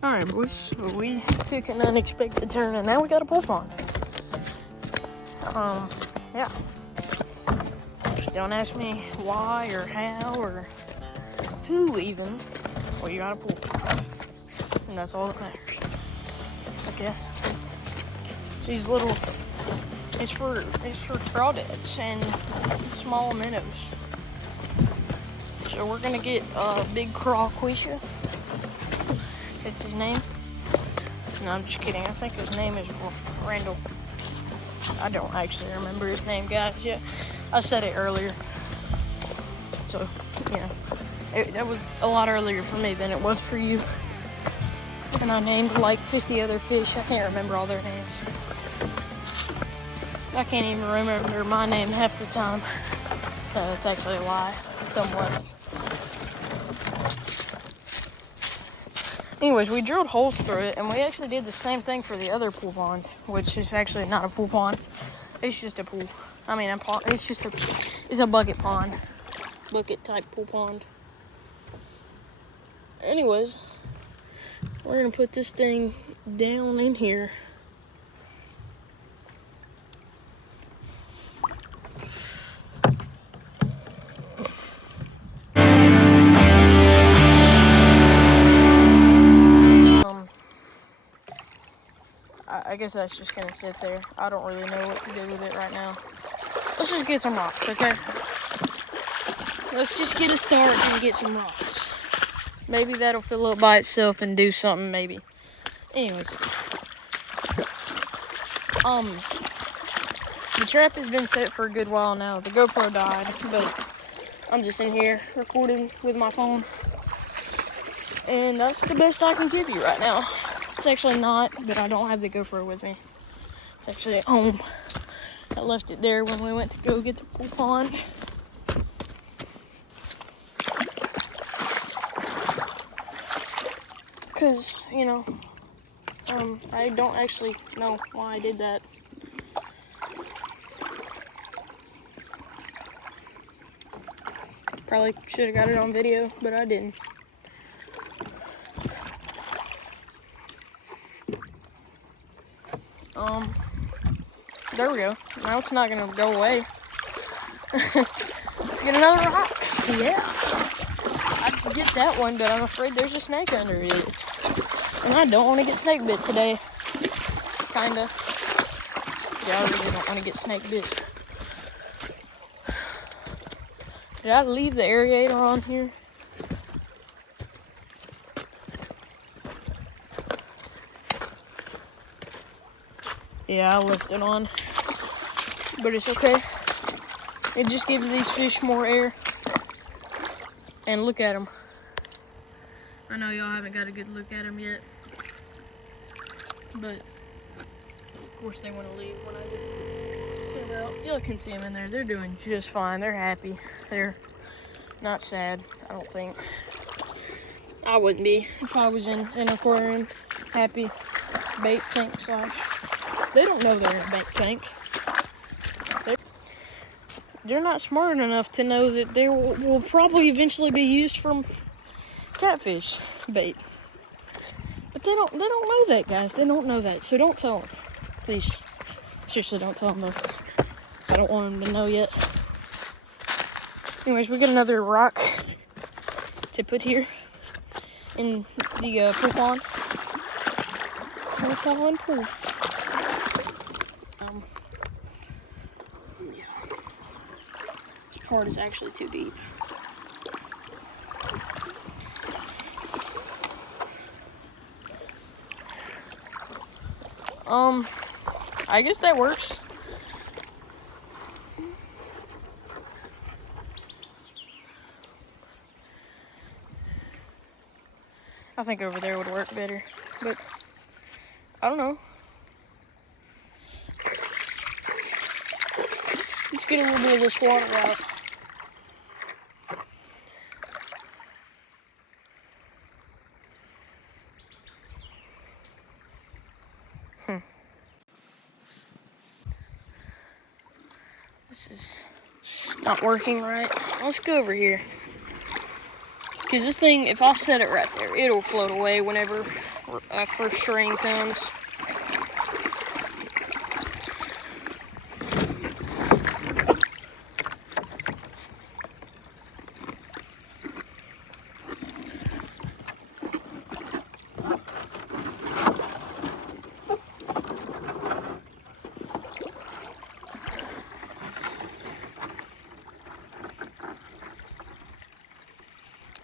Alright, boys, so we took an unexpected turn and now we got a pool pond. Yeah. Don't ask me why or how or who even. Well, you got a pool pond. And that's all that matters. Okay? These little, it's for crawdads and small minnows. So we're gonna get Big Crawquisha. That's his name. No, I'm just kidding. I think his name is Randall. I don't actually remember his name, guys. Yeah, I said it earlier. So, you know, that was a lot earlier for me than it was for you. And I named like 50 other fish. I can't remember all their names. I can't even remember my name half the time. It's actually a lie, somewhat. Anyways, we drilled holes through it, and we actually did the same thing for the other pool pond, which is actually not a pool pond. It's just a pool. I mean, a pond. It's a bucket pond, bucket type pool pond. Anyways, we're gonna put this thing down in here. I guess that's just gonna sit there. I don't really know what to do with it right now. Let's just get some rocks, okay? Let's just get a start and get some rocks. Maybe that'll fill up by itself and do something, maybe. Anyways. The trap has been set for a good while now. The GoPro died, but I'm just in here recording with my phone. And that's the best I can give you right now. It's actually not, but I don't have the GoPro with me. It's actually at home. I left it there when we went to go get the pool pond. Because, you know, I don't actually know why I did that. Probably should have got it on video, but I didn't. There we go. Now it's not gonna go away. Let's get another rock. Yeah. I could get that one, but I'm afraid there's a snake under it. And I don't want to get snake bit today. Kinda. Yeah, I really don't want to get snake bit. Did I leave the aerator on here? Yeah, I left it on. But it's okay. It just gives these fish more air. And look at them. I know y'all haven't got a good look at them yet. But, of course they want to leave when I do. Well, y'all can see them in there. They're doing just fine. They're happy. They're not sad, I don't think. I wouldn't be if I was in an aquarium. Happy bait tank slash. They don't know they're in a bait tank. They're not smart enough to know that they will probably eventually be used for catfish bait. But they don't know that, guys. They don't know that. So don't tell them. Please. Seriously, don't tell them that. I don't want them to know yet. Anyways, we got another rock to put here in the pool pond. Pool. This part is actually too deep. I guess that works. I think over there would work better, but I don't know. Let's get a little bit of this water out. This is not working right. Let's go over here. Because this thing, if I set it right there, it'll float away whenever first rain comes.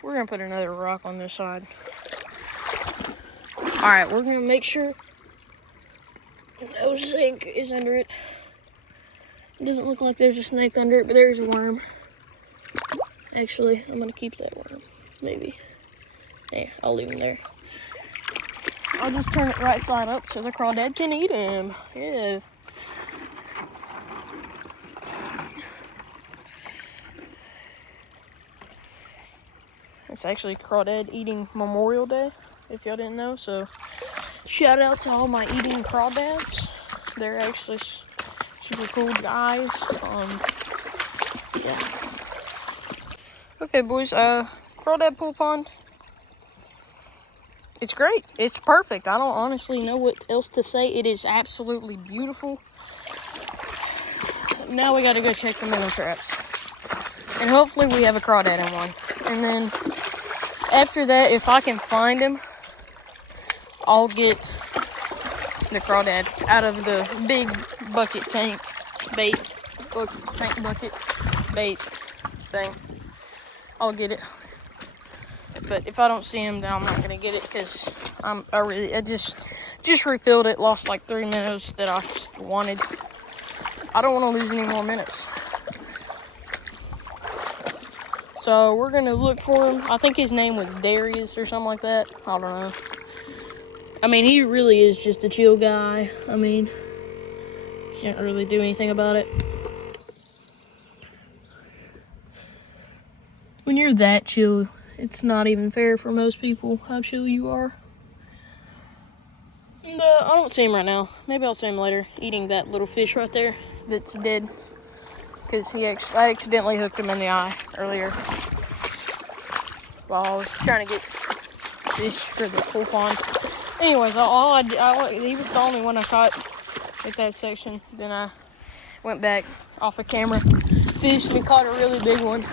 We're gonna put another rock on this side. All right, we're gonna make sure no snake is under it. It doesn't look like there's a snake under it, but there's a worm. Actually, I'm gonna keep that worm, maybe. Yeah, I'll leave him there. I'll just turn it right side up so the crawdad can eat him. Yeah. It's actually Crawdad Eating Memorial Day, if y'all didn't know. So, shout out to all my eating crawdads. They're actually super cool guys. Yeah. Okay, boys. Crawdad Pool Pond. It's great. It's perfect. I don't honestly know what else to say. It is absolutely beautiful. Now we got to go check the minnow traps, and hopefully we have a crawdad in one. And then after that, if I can find him, I'll get the crawdad out of the big bucket tank bait thing. I'll get it. But if I don't see him, then I'm not gonna get it because I just refilled it. Lost like 3 minnows that I wanted. I don't want to lose any more minnows. So we're gonna look for him. I think his name was Darius or something like that. I don't know. I mean, he really is just a chill guy. I mean, can't really do anything about it. When you're that chill, it's not even fair for most people how chill you are. And I don't see him right now. Maybe I'll see him later, eating that little fish right there that's dead. Because I accidentally hooked him in the eye earlier while I was trying to get fish for the pool pond. Anyways, he was the only one I caught at that section. Then I went back off of camera, fished, and caught a really big one.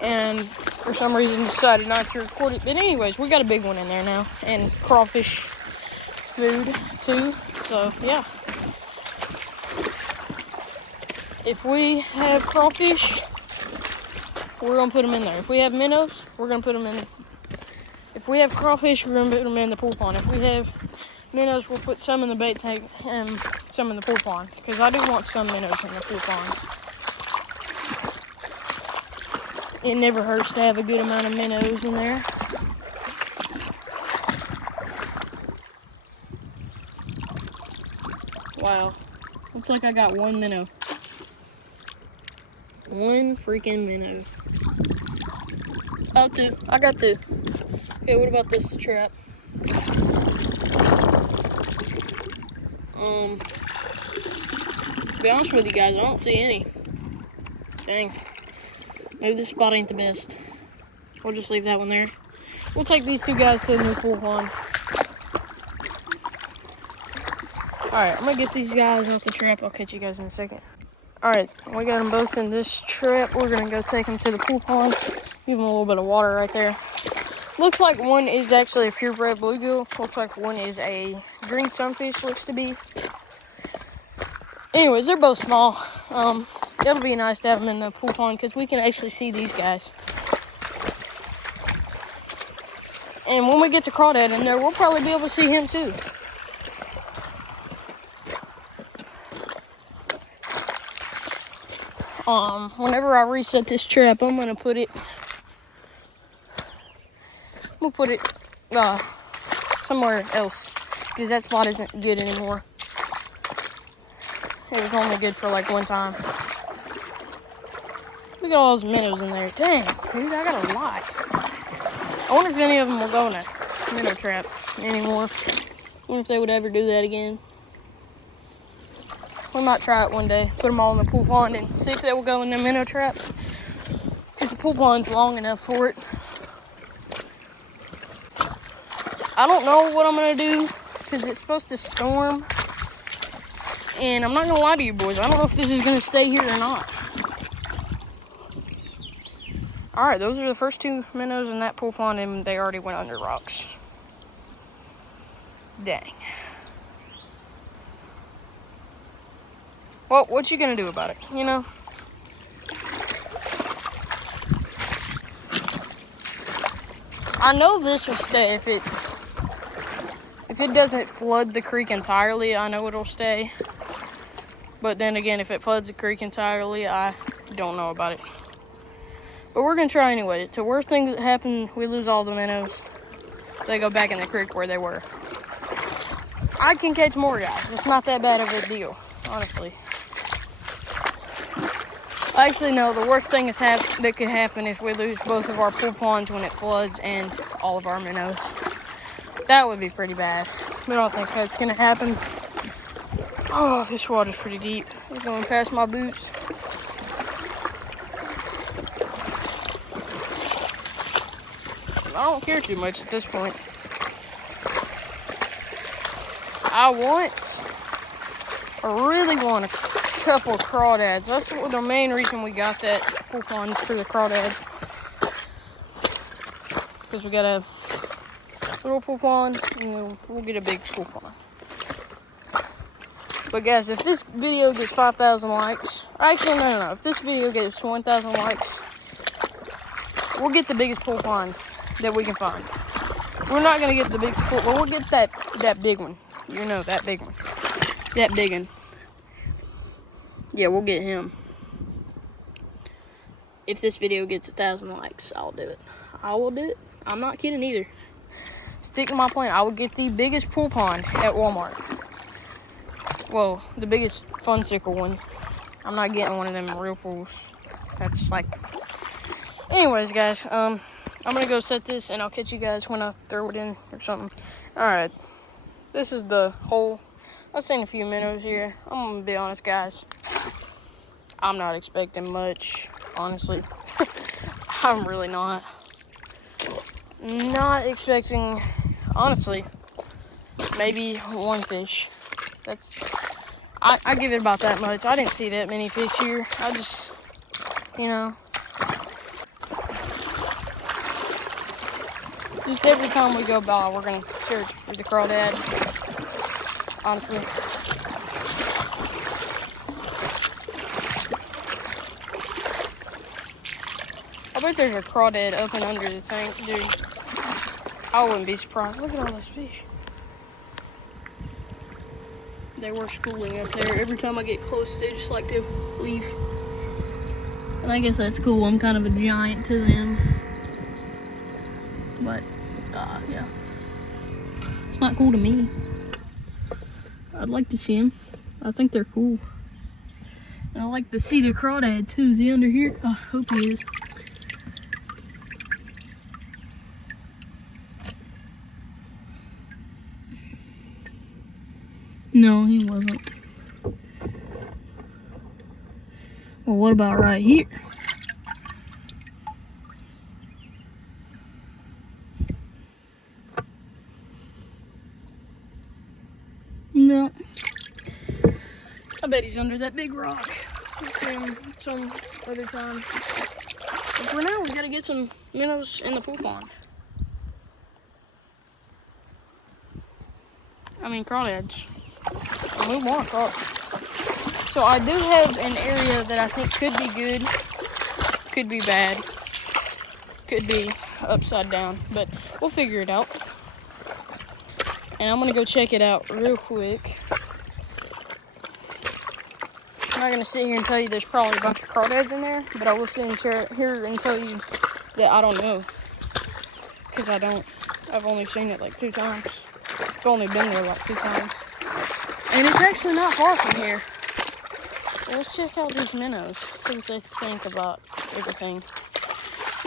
And for some reason decided not to record it. But anyways, we got a big one in there now, and crawfish food too. So yeah. If we have crawfish, we're gonna put them in there. If we have minnows, we're gonna put them in. If we have crawfish, we're gonna put them in the pool pond. If we have minnows, we'll put some in the bait tank and some in the pool pond. Because I do want some minnows in the pool pond. It never hurts to have a good amount of minnows in there. Wow, looks like I got one minnow. One freaking minnow. Oh, two. I got two. Okay, what about this trap? To be honest with you guys, I don't see any. Dang. Maybe this spot ain't the best. We'll just leave that one there. We'll take these two guys to the new pool pond. Alright, I'm gonna get these guys off the trap. I'll catch you guys in a second. Alright, we got them both in this trap. We're gonna go take them to the pool pond. Give them a little bit of water right there. Looks like one is actually a purebred bluegill. Looks like one is a green sunfish, looks to be. Anyways, they're both small. It'll be nice to have them in the pool pond because we can actually see these guys. And when we get the crawdad in there, we'll probably be able to see him too. Whenever I reset this trap, I'm gonna put it somewhere else because that spot isn't good anymore. It was only good for like one time. Look at all those minnows in there. Dang, dude, I got a lot. I wonder if any of them will go in a minnow trap anymore. I wonder if they would ever do that again. We might try it one day. Put them all in the pool pond and see if they will go in the minnow trap. Because pool pond's long enough for it. I don't know what I'm gonna do because it's supposed to storm. And I'm not gonna lie to you boys, I don't know if this is gonna stay here or not. All right, those are the first 2 minnows in that pool pond, and they already went under rocks. Dang. Well, what you gonna do about it, you know? I know this will stay if it doesn't flood the creek entirely. I know it'll stay. But then again, if it floods the creek entirely, I don't know about it. But we're gonna try anyway. The worst thing that happened, we lose all the minnows. They go back in the creek where they were. I can catch more, guys. It's not that bad of a deal, honestly. Actually, no, the worst thing that could happen is we lose both of our pool ponds when it floods and all of our minnows. That would be pretty bad. We don't think that's gonna happen. Oh, this water's pretty deep. It's going past my boots. I don't care too much at this point. I really want a couple of crawdads. That's the main reason we got that pool pond, for the crawdads. Because we got a little pool pond, and we'll get a big pool pond. But guys, if this video gets 5,000 likes, actually no, if this video gets 1,000 likes, we'll get the biggest pool pond that we can find. We're not gonna get the biggest pool, but we'll get that big one. You know, that big one. That big one. Yeah, we'll get him. If this video gets 1,000 likes, I'll do it. I will do it. I'm not kidding either. Stick to my plan. I will get the biggest pool pond at Walmart. Well, the biggest Funsicle one. I'm not getting one of them real pools. That's like... Anyways, guys, I'm gonna go set this, and I'll catch you guys when I throw it in or something. Alright. This is the hole. I've seen a few minnows here. I'm gonna be honest, guys. I'm not expecting much, honestly. I'm really not. Not expecting, honestly, maybe 1 fish. That's, I give it about that much. I didn't see that many fish here. I just, you know. Just every time we go by, we're gonna search for the crawdad. Honestly. I bet there's a crawdad up and under the tank, dude. I wouldn't be surprised. Look at all those fish. They were schooling up there. Every time I get close, they just like to leave. And I guess that's cool. I'm kind of a giant to them. But, yeah. It's not cool to me. I'd like to see them. I think they're cool. And I like to see the crawdad too. Is he under here? I hope he is. No, he wasn't. Well, what about right here? No. I bet he's under that big rock. Some other time. But for now, we gotta get some minnows in the pool pond. I mean, crawdads. We want crawdads. So I do have an area that I think could be good, could be bad, could be upside down, but we'll figure it out. And I'm gonna go check it out real quick. I'm not gonna sit here and tell you there's probably a bunch of crawdads in there, but I will sit here and tell you that I don't know. Because I don't. I've only seen it like 2 times. I've only been there like 2 times. And it's actually not far from here. So let's check out these minnows, see what they think about everything.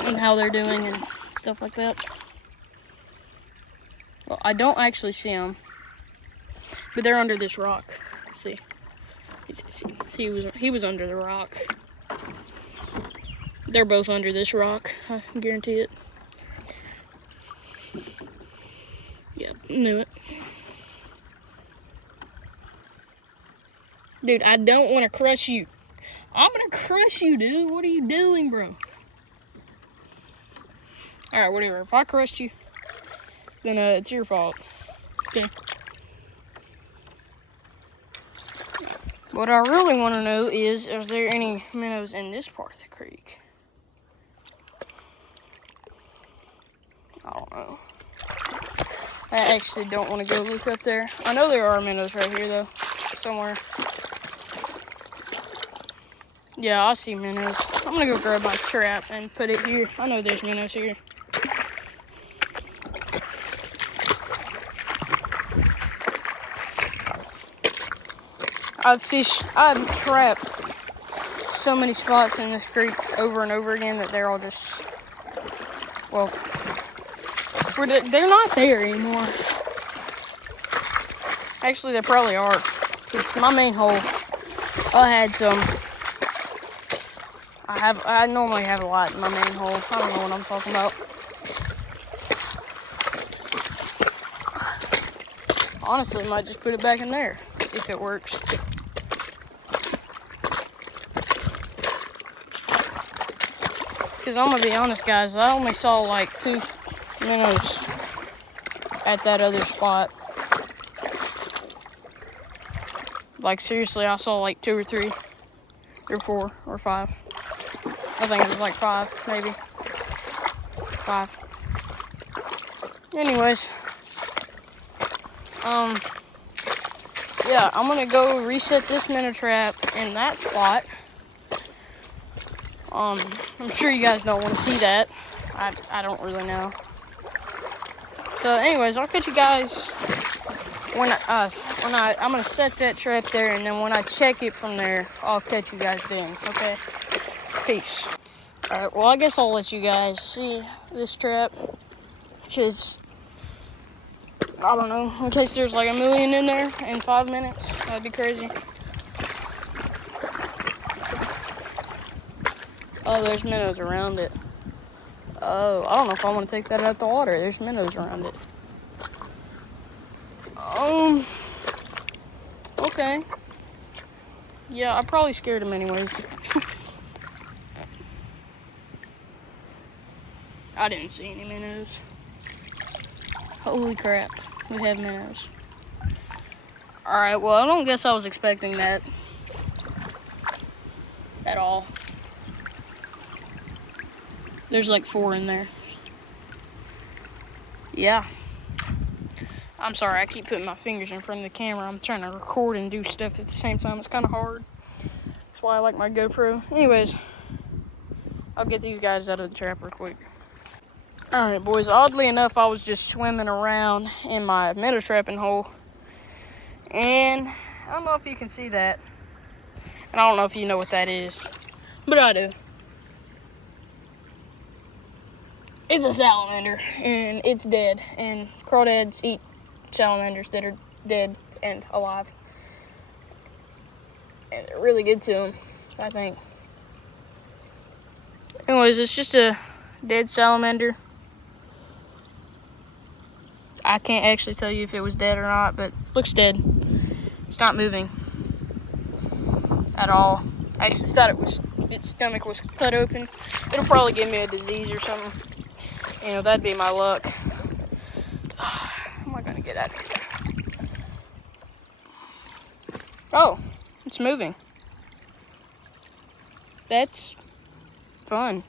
And how they're doing and stuff like that. Well, I don't actually see them. But they're under this rock. Let's see. He was under the rock. They're both under this rock, I guarantee it. Yep, knew it. Dude, I don't want to crush you. I'm gonna crush you, dude. What are you doing, bro? Alright, whatever. If I crushed you, then it's your fault. Okay. What I really want to know is there any minnows in this part of the creek? I don't know. I actually don't want to go look up there. I know there are minnows right here, though. Somewhere. Yeah, I see minnows. I'm going to go grab my trap and put it here. I know there's minnows here. I've trapped so many spots in this creek over and over again that they're all just, well, they're not there anymore. Actually, they probably are. It's my main hole. I had some. I normally have a lot in my main hole. I don't know what I'm talking about. Honestly, I might just put it back in there. See if it works. Because I'm going to be honest, guys, I only saw like 2 minnows at that other spot. Like, seriously, I saw like 2 or 3 or 4 or 5. I think it was like 5, maybe. 5. Anyways. Yeah, I'm going to go reset this minnow trap in that spot. I'm sure you guys don't want to see that. I don't really know. So anyways, I'll catch you guys when I'm gonna set that trap there, and then when I check it from there, I'll catch you guys then. Okay? Peace. All right. Well, I guess I'll let you guys see this trap, which is, I don't know, in case there's like a million in there in 5 minutes. That'd be crazy. Oh, there's minnows around it. Oh, I don't know if I want to take that out the water. There's minnows around it. Okay. Yeah, I probably scared him anyways. I didn't see any minnows. Holy crap, we have minnows. Alright, well, I don't guess I was expecting that at all. There's like 4 in there. Yeah. I'm sorry, I keep putting my fingers in front of the camera. I'm trying to record and do stuff at the same time. It's kind of hard. That's why I like my GoPro. Anyways, I'll get these guys out of the trap real quick. Alright, boys. Oddly enough, I was just swimming around in my minnow trapping hole. And I don't know if you can see that. And I don't know if you know what that is. But I do. It's a salamander, and it's dead, and crawdads eat salamanders that are dead and alive. And they're really good to them, I think. Anyways, it's just a dead salamander. I can't actually tell you if it was dead or not, but it looks dead. It's not moving at all. I actually thought its stomach was cut open. It'll probably give me a disease or something. You know, that'd be my luck. How am I gonna get out of here? Oh, it's moving. That's fun.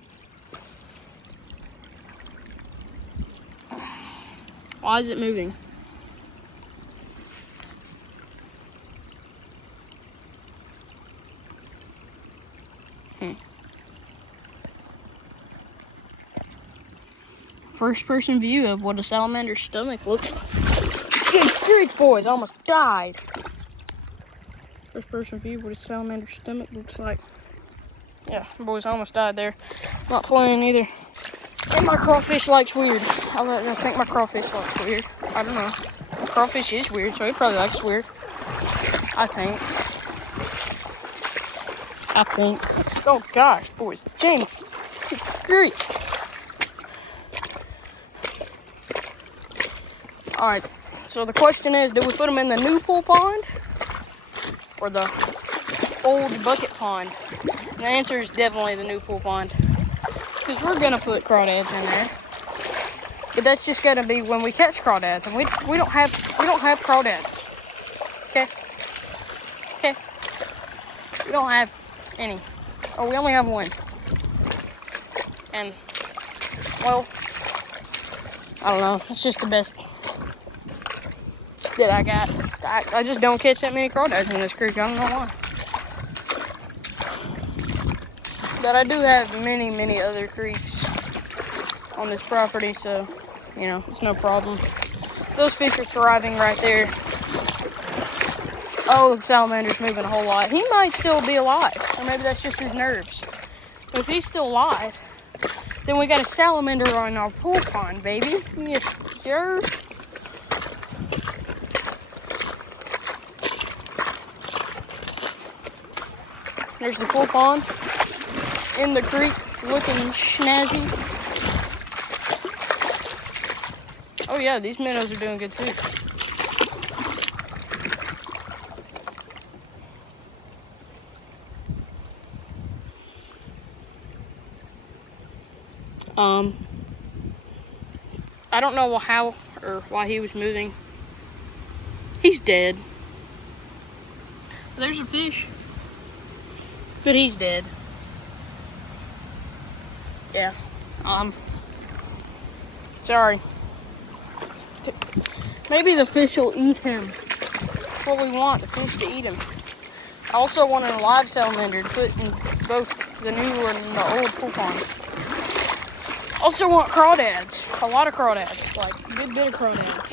Why is it moving? First person view of what a salamander's stomach looks like. Good grief, boys, I almost died. First person view of what a salamander's stomach looks like. Yeah, boys, I almost died there. Not playing either. And my crawfish likes weird. I think my crawfish likes weird. I don't know. Crawfish is weird, so it probably likes weird. I think. Oh gosh, boys. Dang. creek. All right, so the question is, do we put them in the new pool pond or the old bucket pond? And the answer is definitely the new pool pond, because we're gonna put crawdads in there. But that's just gonna be when we catch crawdads, and we don't have crawdads. Okay. Okay. We don't have any. Oh, we only have one. And well, I don't know. It's just the best that I got. I just don't catch that many crawdads in this creek. I don't know why. But I do have many other creeks on this property, so you know, it's no problem. Those fish are thriving right there. Oh, the salamander's moving a whole lot. He might still be alive, or maybe that's just his nerves. But if he's still alive, then we got a salamander on our pool pond, baby. It's sure. There's the pool pond in the creek, looking snazzy. Oh yeah, these minnows are doing good too. I don't know how or why he was moving. He's dead. There's a fish, but he's dead. Yeah. Sorry. Maybe the fish will eat him. That's what we want, the fish to eat him. I also want a live salamander to put in both the new and the old pool pond. Also want crawdads. A lot of crawdads. Like a good bit of crawdads.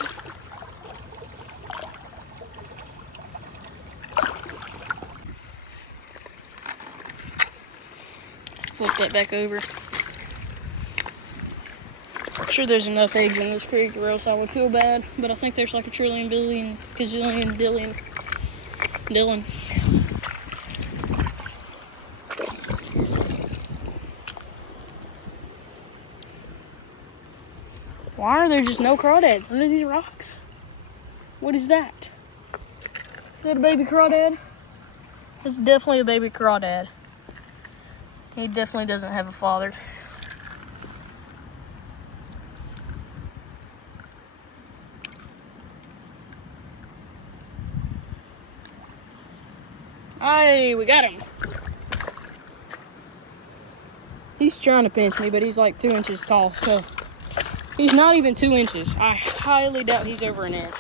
Flip that back over. I'm sure there's enough eggs in this creek or else I would feel bad, but I think there's like a trillion, billion, gazillion, Dylan. Why are there just no crawdads under these rocks? What is that? Is that a baby crawdad? It's definitely a baby crawdad. He definitely doesn't have a father. Hey, we got him. He's trying to pinch me, but he's like 2 inches tall, so he's not even 2 inches. I highly doubt he's over an inch.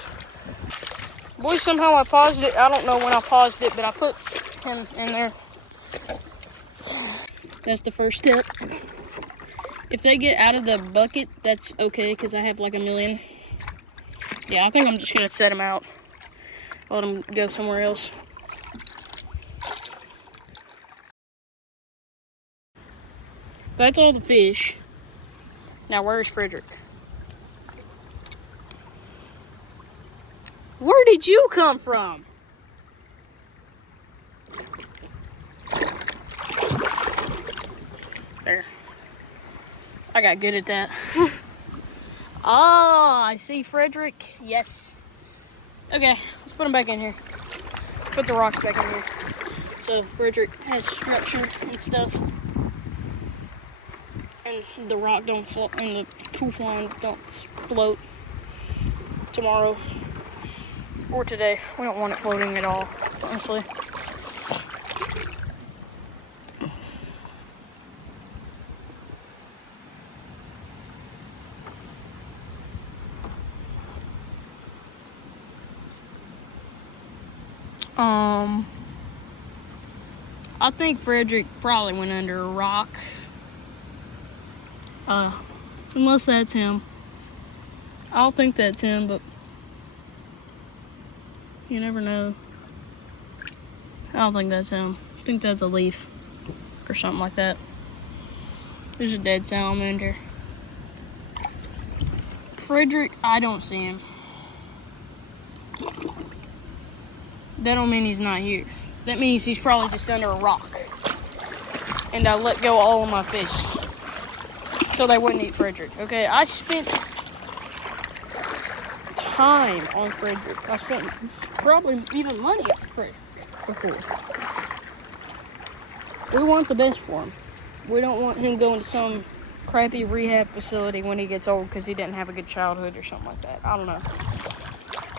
Boy, somehow I paused it. I don't know when I paused it, but I put him in there. That's the first step. If they get out of the bucket, that's okay, because I have like a million. Yeah, I think I'm just gonna set them out. Let them go somewhere else. That's all the fish. Now, where's Frederick? Where did you come from? There. I got good at that. Oh, I see Frederick. Yes. Okay, let's put him back in here. Put the rocks back in here. So Frederick has structure and stuff. And the rock don't float, and the pool pond don't float tomorrow or today. We don't want it floating at all, honestly. I think Frederick probably went under a rock. Unless that's him. I don't think that's him, but you never know. I don't think that's him. I think that's a leaf or something like that. There's a dead salamander. Frederick, I don't see him. That don't mean he's not here. That means he's probably just under a rock. And I let go all of my fish. so they wouldn't eat Frederick. Okay, I spent time on Frederick. I spent probably even money on Frederick before. We want the best for him. We don't want him going to some crappy rehab facility when he gets old because he didn't have a good childhood or something like that. I don't know.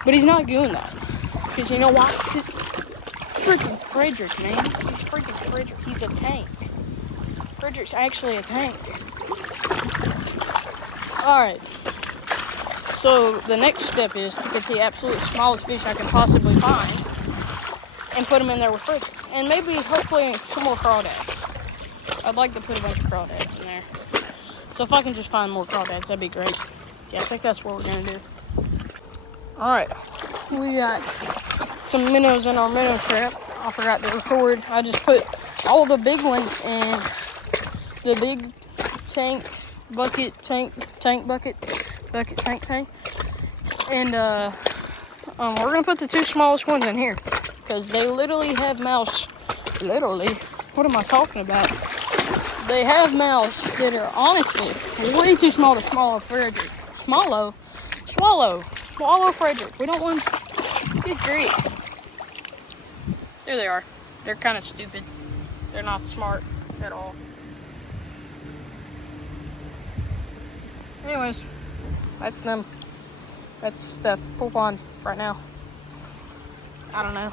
But he's not doing that. Because you know why? Because freaking Frederick, man. He's freaking Frederick. He's a tank. Frederick's actually a tank. Alright. So the next step is to get the absolute smallest fish I can possibly find and put them in there with Frederick. And maybe, hopefully, some more crawdads. I'd like to put a bunch of crawdads in there. So if I can just find more crawdads, that'd be great. Yeah, I think that's what we're going to do. Alright. We got some minnows in our minnow trap. I forgot to record. I just put all the big ones in the big tank bucket. And we're going to put the two smallest ones in here. Because they literally have mouths. Literally? What am I talking about? They have mouths that are honestly way too small to swallow Frederick. Swallow Frederick. We don't want. Good grief. There they are. They're kind of stupid. They're not smart at all. Anyways, that's them. That's the pool pond right now. I don't know.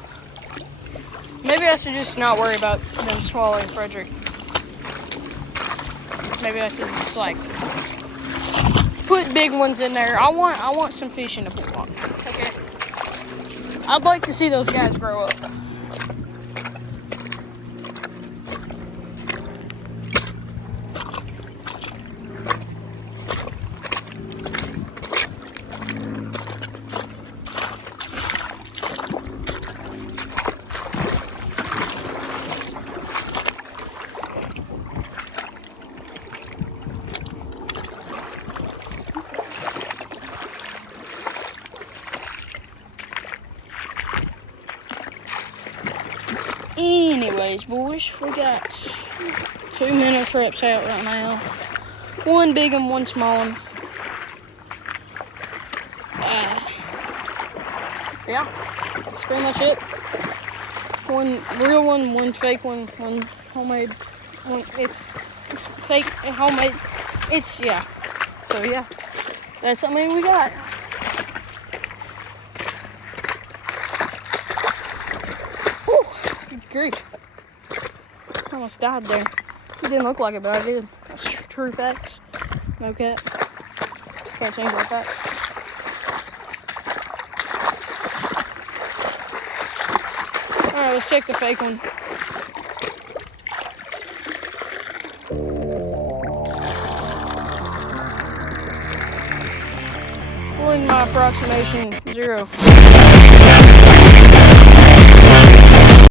Maybe I should just not worry about them swallowing Frederick. Maybe I should just like put big ones in there. I want some fish in the pool pond. Okay. I'd like to see those guys grow up. Anyways, boys, we got two minnow traps out right now. One big and one small one. Yeah, that's pretty much it. One real one, one fake one, one homemade. One, it's fake and homemade. It's, yeah. So, yeah, that's how many we got. Whew, good grief. I almost died there. It didn't look like it, but I did. That's true facts. No cap. Can't change that fact. Alright, let's check the fake one. According to my approximation, 0.